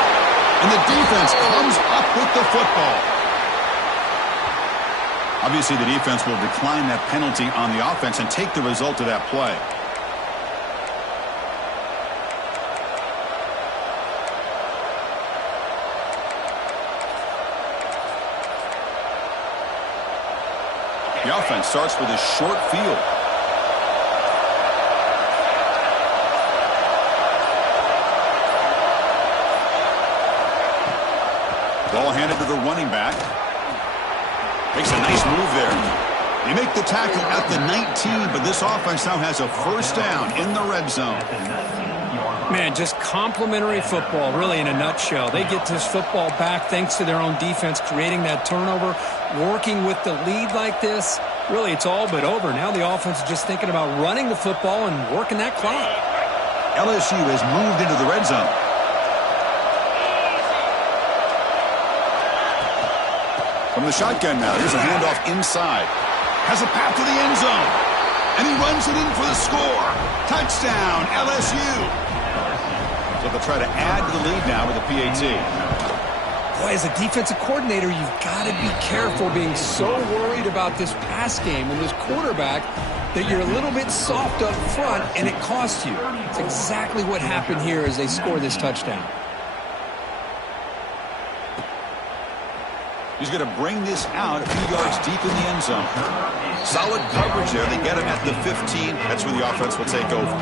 And the defense comes up with the football. Obviously, the defense will decline that penalty on the offense and take the result of that play. The offense starts with a short field. Ball handed to the running back. Makes a nice move there. They make the tackle at the 19, but this offense now has a first down in the red zone. Man, just complimentary football, really, in a nutshell. They get this football back thanks to their own defense, creating that turnover, working with the lead like this. Really, it's all but over. Now the offense is just thinking about running the football and working that clock. LSU has moved into the red zone. From the shotgun now, here's a handoff inside. Has a path to the end zone. And he runs it in for the score. Touchdown, LSU. So they'll try to add to the lead now with a PAT. Boy, as a defensive coordinator, you've got to be careful being so worried about this pass game and this quarterback that you're a little bit soft up front and it costs you. It's exactly what happened here as they score this touchdown. He's going to bring this out a few yards deep in the end zone. Solid coverage there. They get him at the 15. That's where the offense will take over.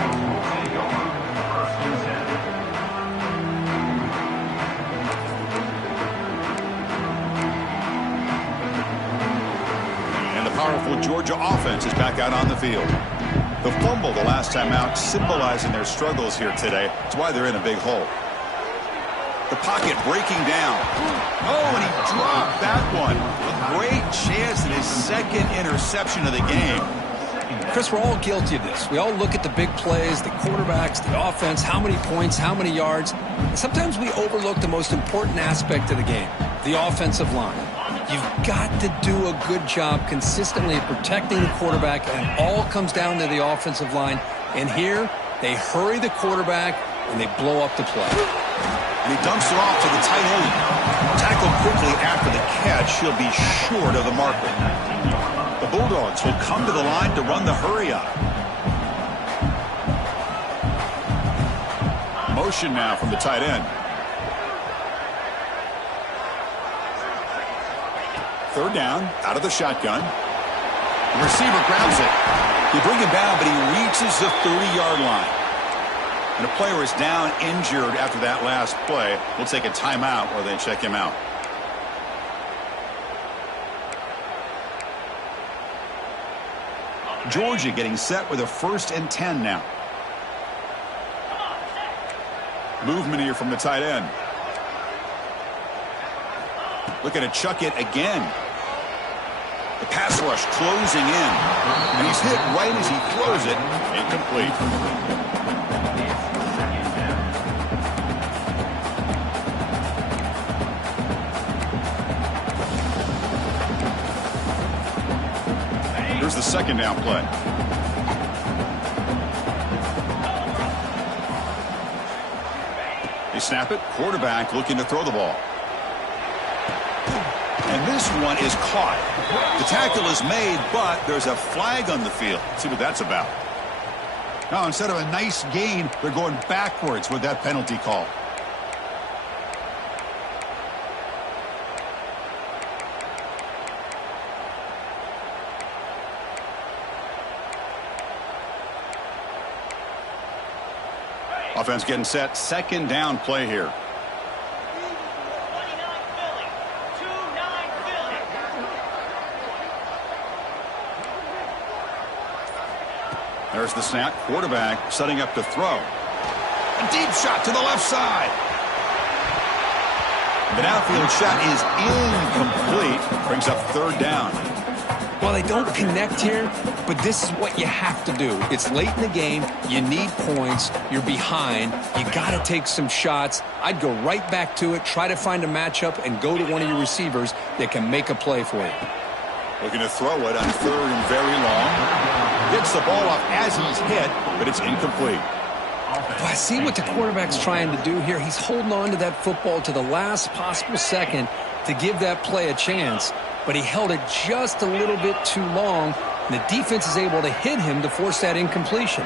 And the powerful Georgia offense is back out on the field. The fumble the last time out symbolizing their struggles here today. That's why they're in a big hole. The pocket breaking down. Oh, and he dropped that one. A great chance at his second interception of the game. Chris, we're all guilty of this. We all look at the big plays, the quarterbacks, the offense, how many points, how many yards. And sometimes we overlook the most important aspect of the game, the offensive line. You've got to do a good job consistently protecting the quarterback, and it all comes down to the offensive line. And here, they hurry the quarterback, and they blow up the play. And he dumps it off to the tight end. Tackled quickly after the catch. He'll be short of the marker. The Bulldogs will come to the line to run the hurry-up. Motion now from the tight end. Third down, out of the shotgun. The receiver grabs it. They bring him down, but he reaches the 30-yard line. And a player is down injured after that last play. We'll take a timeout while they check him out. Georgia getting set with a 1st and 10 now. Movement here from the tight end. Looking to chuck it again. The pass rush closing in. And he's hit right as he throws it. Incomplete. Here's the second down play. They snap it. Quarterback looking to throw the ball. And this one is caught. The tackle is made, but there's a flag on the field. Let's see what that's about. Now, instead of a nice gain, they're going backwards with that penalty call. Offense getting set. 2nd down play here. There's the snap. Quarterback setting up to throw. A deep shot to the left side. The downfield shot is incomplete. Brings up 3rd down. Well, they don't connect here, but this is what you have to do. It's late in the game. You need points. You're behind. You got to take some shots. I'd go right back to it, try to find a matchup, and go to one of your receivers that can make a play for you. Looking to throw it on 3rd and very long. Gets the ball off as he's hit, but it's incomplete. Well, I see what the quarterback's trying to do here. He's holding on to that football to the last possible second to give that play a chance. But he held it just a little bit too long, and the defense is able to hit him to force that incompletion.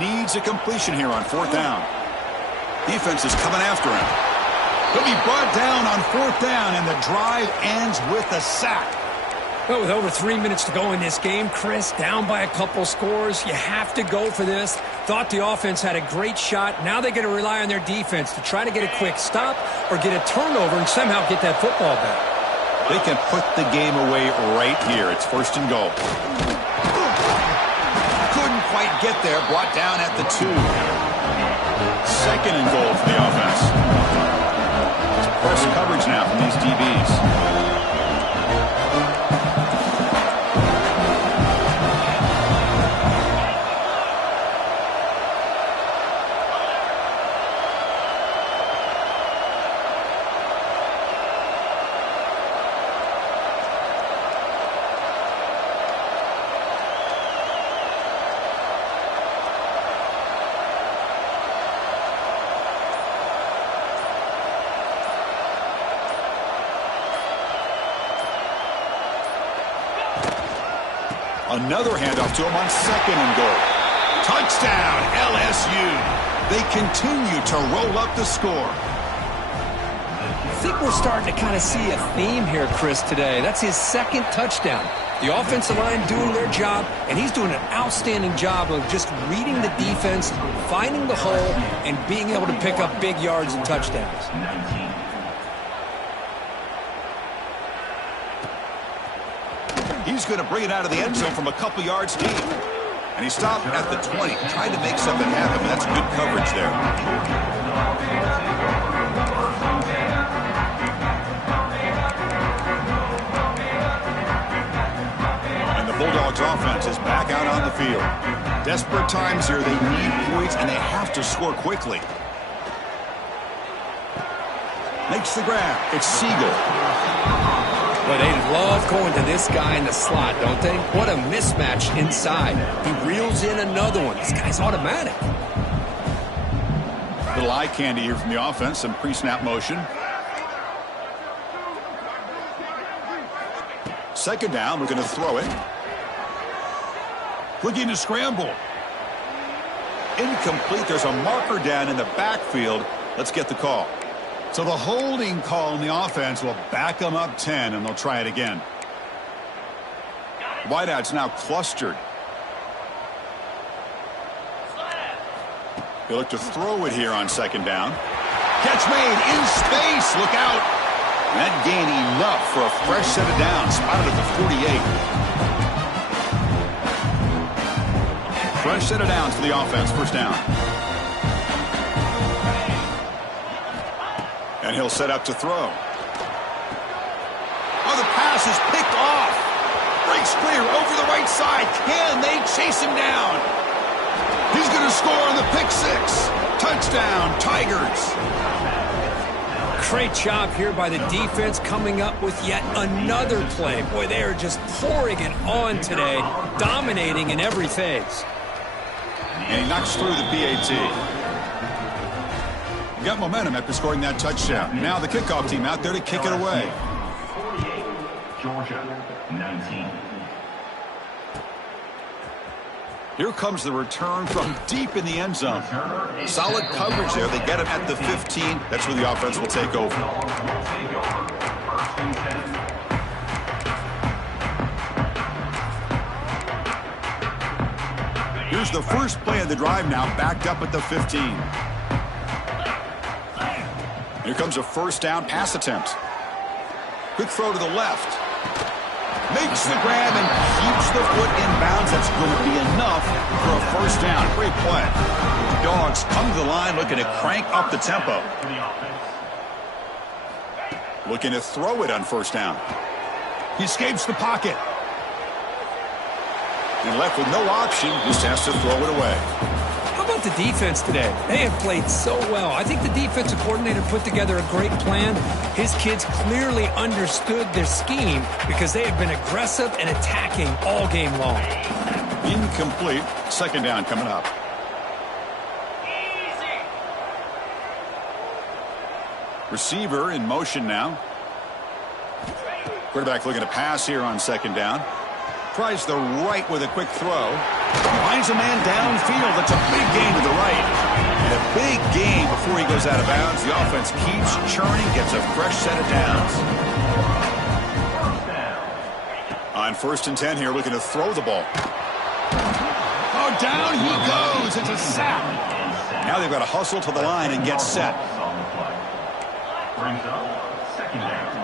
Needs a completion here on 4th down. Defense is coming after him. He'll be brought down on 4th down, and the drive ends with a sack. Well, with over 3 minutes to go in this game, Chris, down by a couple scores, you have to go for this. Thought the offense had a great shot. Now they got to rely on their defense to try to get a quick stop or get a turnover and somehow get that football back. They can put the game away right here. It's 1st and goal. Couldn't quite get there. Brought down at the 2. 2nd and goal for the offense. It's press coverage now from these DBs. Another handoff to him on 2nd and goal. Touchdown, LSU. They continue to roll up the score. I think we're starting to kind of see a theme here, Chris, today. That's his 2nd touchdown. The offensive line doing their job, and he's doing an outstanding job of just reading the defense, finding the hole, and being able to pick up big yards and touchdowns. He's going to bring it out of the end zone from a couple yards deep. And he stopped at the 20, trying to make something happen, but that's good coverage there. And the Bulldogs offense is back out on the field. Desperate times here. They need points, and they have to score quickly. Makes the grab. It's Siegel. But they love going to this guy in the slot, don't they? What a mismatch inside. He reels in another one. This guy's automatic. Little eye candy here from the offense. Some pre-snap motion. 2nd down. We're going to throw it. Looking to scramble. Incomplete. There's a marker down in the backfield. Let's get the call. So the holding call in the offense will back them up 10, and they'll try it again. Wideout's now clustered. They look to throw it here on 2nd down. Catch made in space. Look out. And that gain enough for a fresh set of downs. Spotted at the 48. Fresh set of downs for the offense. 1st down. And he'll set up to throw. Oh, the pass is picked off. Breaks clear over the right side. Can they chase him down? He's going to score on the pick 6. Touchdown, Tigers. Great job here by the defense coming up with yet another play. Boy, they are just pouring it on today, dominating in every phase. And he knocks through the PAT. Got momentum after scoring that touchdown. Now the kickoff team out there to kick it away. 48, Georgia, 19. Here comes the return from deep in the end zone. Solid coverage there. They get him at the 15. That's where the offense will take over. Here's the first play of the drive now, backed up at the 15. Here comes a 1st down pass attempt. Quick throw to the left. Makes the grab and keeps the foot in bounds. That's going to be enough for a 1st down. Great play. The Dogs come to the line looking to crank up the tempo. Looking to throw it on 1st down. He escapes the pocket. And left with no option, just has to throw it away. How about the defense today? They have played so well. I think the defensive coordinator put together a great plan. His kids clearly understood their scheme because they have been aggressive and attacking all game long. Incomplete. 2nd down coming up. Receiver in motion now. Quarterback looking to pass here on 2nd down. Tries the right with a quick throw. Finds a man downfield. That's a big gain to the right. And a big gain before he goes out of bounds. The offense keeps churning, gets a fresh set of downs. On On 1st and 10 here, looking to throw the ball. Oh, down he goes. It's a sack. Now they've got to hustle to the line and get set. Brings up 2nd down.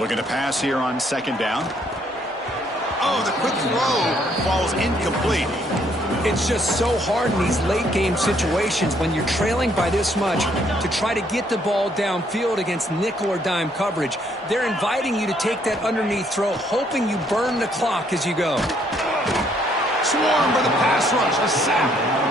Looking to pass here on 2nd down. Oh, the quick throw falls incomplete. It's just so hard in these late game situations when you're trailing by this much to try to get the ball downfield against nickel or dime coverage. They're inviting you to take that underneath throw, hoping you burn the clock as you go. Swarm for the pass rush. A sack.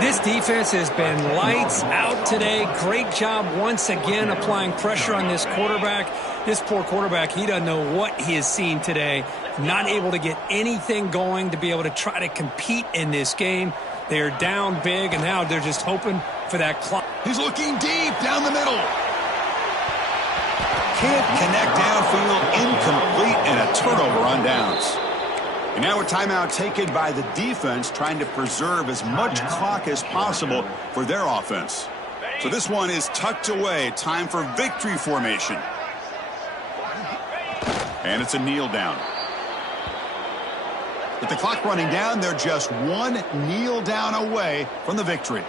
This defense has been lights out today. Great job once again applying pressure on this quarterback. This poor quarterback, he doesn't know what he has seen today. Not able to get anything going to be able to try to compete in this game. They're down big, and now they're just hoping for that clock. He's looking deep down the middle. Can't connect downfield, incomplete, and a turnover on downs. And now a timeout taken by the defense, trying to preserve as much clock as possible for their offense. So this one is tucked away. Time for victory formation. And it's a kneel down. With the clock running down, they're just one kneel down away from the victory.